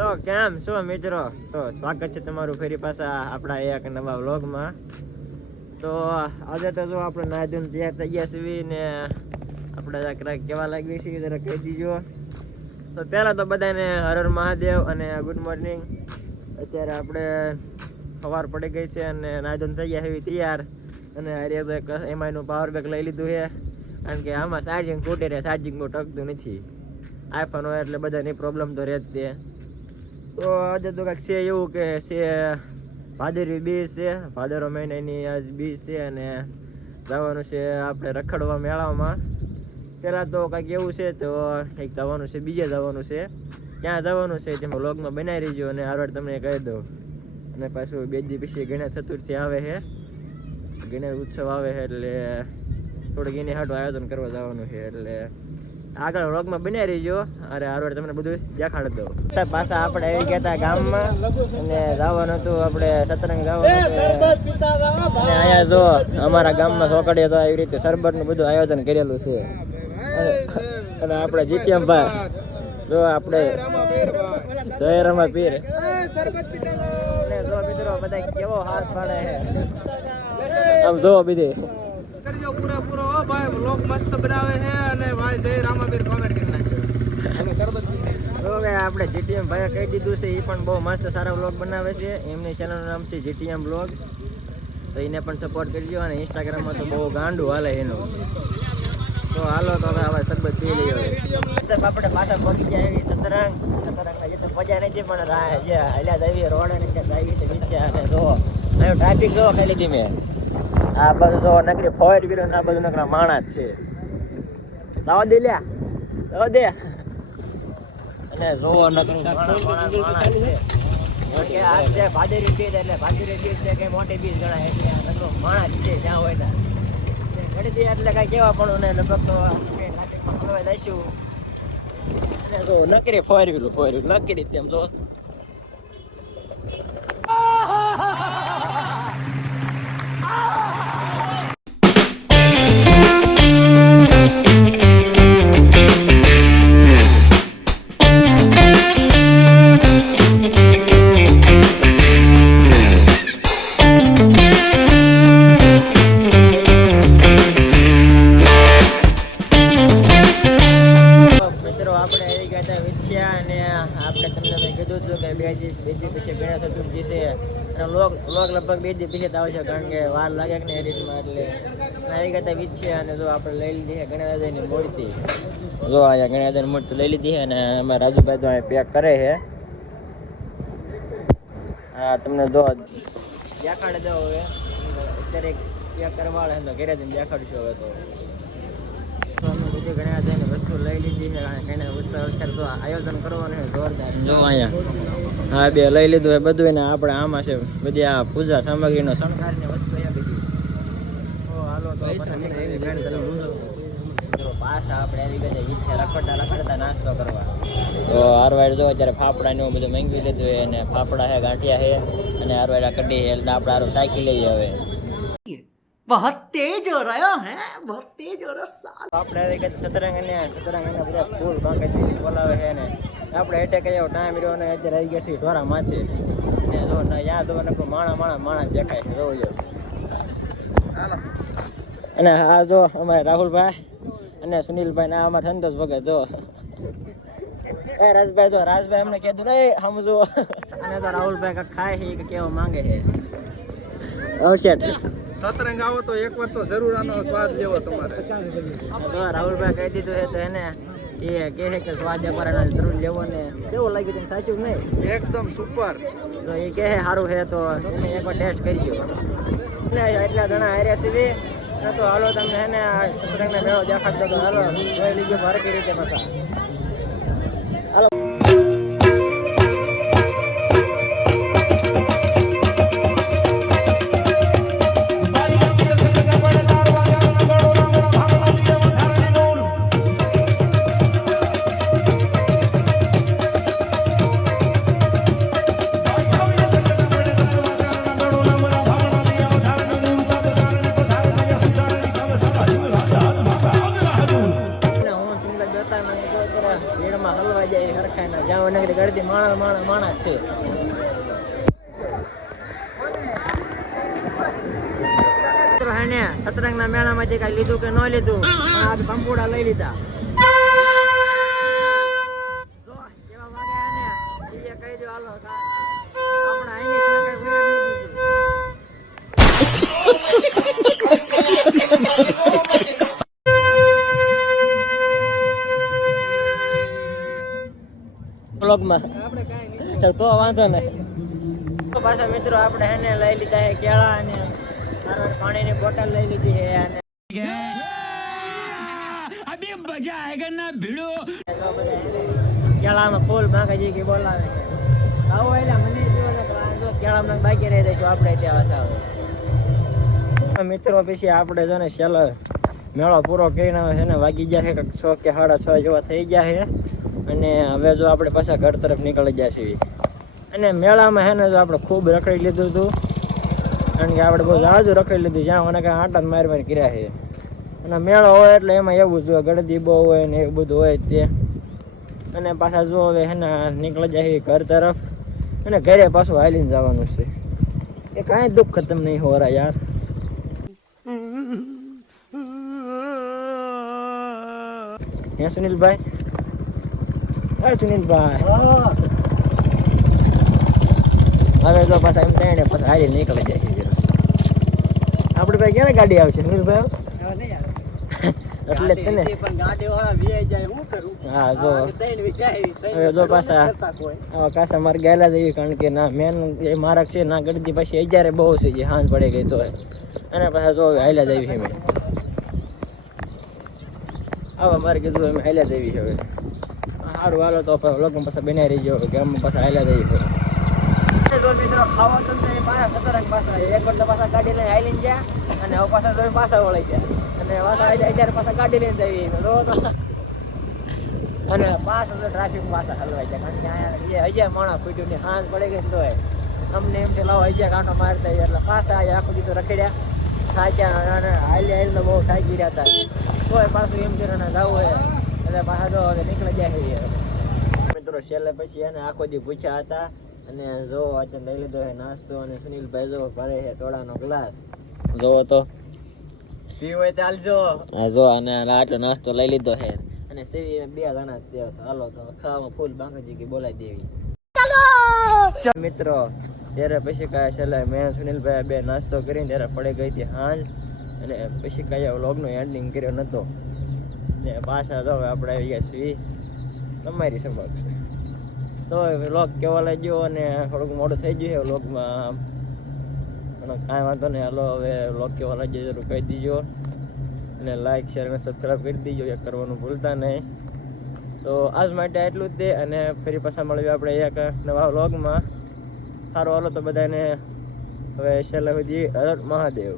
તો કેમ છો મિત્રો? તો સ્વાગત છે તમારું ફરી પાછા આપણા એક નવા વ્લોગમાં. તો આજે તો જો આપણે નાદુન તૈયાર થઈ ગયા છીએ ને આપણે કેવા લાગીએ છીએ જરા કહી દીજો. તો પહેલાં તો બધાને હર હર મહાદેવ અને ગુડ મોર્નિંગ. અત્યારે આપણે સવાર પડી ગઈ છે અને નાદુન થઈ ગયા એવી તૈયાર. અને અરે તો એક એમઆઈનું પાવર બેંક લઈ લીધું છે, કારણ કે આમાં ચાર્જિંગ ફૂટે રહે, ચાર્જિંગ બહુ ટકતું નથી. આઈફોન હોય એટલે બધાની પ્રોબ્લેમ તો રહે જ તે. તો આજે તો કાંઈક છે એવું કે છે ભાદરવી બીજ છે, ભાદરવો મહિનાની આજ બીજ છે અને જવાનું છે આપણે રખડવા મેળામાં. પહેલાં તો કાંઈક એવું છે તો એક જવાનું છે, બીજે જવાનું છે. ક્યાં જવાનું છે તેમાં વ્લોગમાં બનાવી રહીજો અને આગળ તમને કહી દઉં. અને પાછું 2 દી પછી ગણેશ ચતુર્થી આવે છે, ગણેશ ઉત્સવ આવે છે એટલે થોડુંક એની હાટું આયોજન કરવા જવાનું છે. એટલે આગળ વ્લોગમાં બનાવી રહીજો. અરે હારવાર તમને બધું દેખાડી દઉં. પાછા આપણે આવી ગયા હતા ગામમાં અને જવાનું હતું આપણે સતરંગ જવાનું. અને અહીંયા જો અમારા ગામમાં છોકરીઓ તો એવી રીતે શરબતનું બધું આયોજન કરેલું છે. અને આપણે જીતીએમ ભાઈ જો આપણે જય રમા પીર જો મિત્રો બધા કેવો હાથ પાડે છે આમ જો બીજી કરજો પૂરા પૂરો હો ભાઈ. વ્લોગ મસ્ત બનાવે છે અને ભાઈ જય રામાબીર કોમેન્ટ કરી નાખ્યો. અને શરબત તો આપણે જીટીએમ ભાઈએ કહી દીધું છે, એ પણ બહુ મસ્ત સારા વ્લોગ બનાવે છે. એમની ચેનલનું નામ છે જીટીએમ બ્લોગ, તો એને પણ સપોર્ટ કરજો. અને ઇન્સ્ટાગ્રામમાં તો બહુ ગાંડું હાલે એનું. તો હાલો તો હવે શરબત પી લઈએ. સાહેબ આપણે પાછા પહોંચી ગયા એવી સતરંગમાં જે તો મજા નથી, પણ જે હાલ્યા જઈએ રોડ અને ત્યાં આવી રીતે વિચાર. અને જો અહીં ટ્રાફિક જોવો ખાલી ધીમે. આ બધું જો નકરી ફોર વ્હીલર આ બધું નકરા માણસ છે. જવા દે લ્યા, જવા દે. અને જો નકરું માણસ છે. કે આ છે ભાદરવી બીજ, એટલે ભાદરવી બીજ છે કે મોટી બીજ ગણાય, એટલે નકરું માણસ છે જ્યાં હોય ને ઘડી દે. એટલે કાંઈ કહેવા પણ ને લગભગ તો દઈશું. અને જો નકરી ફોર વ્હીલર નકરી તેમ જો. લોક લગભગ 2 દી પછી આવશે, કારણ કે વાર લાગે કે ને એડિટમાં. એટલે આવી ગયા વીજ છે. અને જો આપણે લઈ લીધી છે ગણેશની મૂર્તિ. જો અહીંયા ગણેશની મૂર્તિ લઈ લીધી છે અને અમારા રાજુભાઈ તો અહીં પેક કરે છે. હા તમને જો દેખાડી દો. હવે અત્યારે પેક કરવા છે તો ઘરે જઈને દેખાડશું. હવે તો અમે બધી ગણેશની વસ્તુ લઈ લીધી છે. ગણેશ ઉત્સવ અત્યારે તો આયોજન કરવાનું છે જોરદાર. જો અહીંયા હા બે લઈ લીધું એ બધું. ને આપણે આમાં છે બધી આ પૂજા સામગ્રીનો શણગારની વસ્તુ અહીંયા બીજી. તો હાલો તો પાછા આપણે આવી ગયા ઈચ્છા રખડતા નાસ્તો કરવા. તો હારવાડ જો અત્યારે ફાફડા ને એવું બધું માંગી લીધું છે. અને ફાફડા છે, ગાંઠિયા છે અને હારવાડા કઢી છે. એટલે આપણે હારું સાયકી લઈએ હવે. बहुत तेज हो रहा है, बहुत तेज हो रहा है. આપણે આવી ગયા સતરંગ અને બધા ફૂલ બાંકી બોલાવે છે. ને આપણે એટેક એવો ટાઈમ રહ્યો ને અત્યારે આવી ગયા છીએ ઢોરા માછે. ને જો યાદ હોય નકરું માણા દેખાય છે. જોજો. અને આ જો અમારે રાહુલભાઈ અને સુનિલભાઈ ને અમારા સંતોષ ભગત જો. એ રાજભાઈ જો રાજભાઈ અમને કીધું રે સમજો. અને તો રાહુલભાઈ કાંઈક ખાય છે કે કેવો માંગે છે. સતરંગ આવો તો એકવાર તો જરૂર આનો સ્વાદ લેવો તમારે. રાહુલભાઈ કહી દીધું છે તો એને એ કહે છે કે સ્વાદ અમારે જરૂર લેવો. ને કેવું લાગ્યું તમને? સાચું નહીં? એકદમ સુપર. તો એ કહે સારું છે તો તમે એકવાર ટેસ્ટ કરજો. એટલા જણા હાર્યા સીધી તો હાલો તમને હે ને સતરંગને મેળો દેખાડતો તો હાલો જોઈ લીધો ભારતી રીતે પાછા. હાલો માણસ છે. મિત્રો હેને સતરંગના મેળામાંથી કઈ લીધું કે ન લીધું, પણ આ કંપુડા લઈ લીધા. જો કેવા વાગ્યા હેને એ કહી દો હાલો આપણા આઈની કઈ વેર નહીં દીધું. બ્લોગમાં આપણે કાંઈ નહીં. તો વાંધો નહીં. તો પાછા મિત્રો આપણે હેને લઈ લીધા છે કેળા અને પાણીની બોટલ લઈ લીધી છે અને અભી મજા આયેગા ના ભીડો. કેળામાં ફૂલ માગાજી કે બોલાવે છે. આવો એટલે મને જો કેળામાં બાકી રહી દઈશું આપણે ત્યાં વસાવે. મિત્રો પછી આપણે જો ને છેલ્લો મેળો પૂરો કરીને આવે છે ને વાગી ગયા છે કંઈક 6 કે 6:30 જેવા થઈ ગયા છે અને હવે જો આપણે પાછા ઘર તરફ નીકળી ગયા છીએ. અને મેળામાં છે ને જો આપણે ખૂબ રખડી લીધું હતું, કારણ કે આપણે બહુ જાજુ રખડી લીધું, જ્યાં મને કાંઈ આટા મારી કર્યા છે. અને મેળો હોય એટલે એમાં એવું જોઈએ ગળદી બહુ હોય ને એવું બધું હોય તે. અને પાછા જો હવે છે ને નીકળી જાય ઘર તરફ અને ઘરે પાછું હાલીને જવાનું છે. એ કાંઈ દુઃખ ખતમ નહીં હો રહ્યા યાર. હે સુનિલભાઈ, હે સુનિલભાઈ, હવે જો પાછા એમ થાય ને પાછા હાલી નીકળી જાય છે. આપણે ભાઈ ક્યારે ગાડી આવશે સુનિલભાઈ? એટલે છે ને હા જો હવે જો પાછા આવા કાસા માર્ગ ગયેલા જઈએ, કારણ કે ના મેન એ માર્ગ છે ના ગળદી પછી 11 બહુ છે જે હાંજ પડી ગઈ તો. અને પાછા જો હાલ્યા જઈએ છે મેં આવા મારે કીધું અમે હાલ્યા જઈએ હવે. સારું હાલો તો લોકો પાછા બનાવી રહી ગયો ગામમાં પાછા હાલ્યા જઈએ. જો મિત્રો ખાવા તો પાછા ખતરનાક પાછા એક વાર પાછા ગાડી લઈને હાલીને ગયા અને હવે પાછા જો પાછા વળી ગયા અને પાછા અત્યારે પાછા ગાડી લઈને જઈએ જો તો. અને પાછા તો ટ્રાફિક પાછા હલવાઈ ગયા, કારણ કે અહીંયા હજાર માણસ ફૂટ્યું ને હાંજ પડી ગઈ તો અમને એમ કે લાવો હજાર કાંટો મારતા એટલે પાછા આખું દીધું રખડ્યા થાક્યા અને હાલી તો બહુ થાકી રહ્યા હતા. તોય પાછું એમ કરીને જવું હોય એટલે પાછા જો હવે નીકળી જાય મિત્રો. છેલ્લે પછી એને આખો દી પૂછ્યા હતા અને જો અત્યારે લઈ લીધો છે નાસ્તો અને સુનિલભાઈ જો ભરે છે સોડાનો ગ્લાસ જોવો તો પીવો ચાલજો. જો અને આટલો નાસ્તો લઈ લીધો છે અને સેવી 2 જણા છે. હાલો તો ખાવામાં ફૂલ બાંગજી કે બોલાવી દેવી. મિત્રો ત્યારે પછી કાંઈ છેલ્લે મેં સુનિલભાઈ 2 નાસ્તો કરીને ત્યારે પડી ગઈ હતી હાંજ અને પછી કાંઈ વ્લોગનો એન્ડિંગ કર્યો નહોતો ને પાછા તો હવે આપણે આવી ગયા છીએ તમારી સમક્ષ. તો વ્લોગ કેવો લાગ્યો અને થોડુંક મોડું થઈ ગયું છે વ્લોગમાં, પણ કાંઈ વાંધો નહીં. હાલો હવે વ્લોગ કેવો લાગ્યો જરૂર કહી દીજો અને લાઈક શેર અને સબસ્ક્રાઈબ કરી દીજો, એ કરવાનું ભૂલતા નહીં. તો આજ માટે એટલું જ તે અને ફરી પાછા મળ્યું આપણે એક નવા વ્લોગમાં. સારું હાલો તો બધાને હવે છેલ્લા સુધી હર મહાદેવ.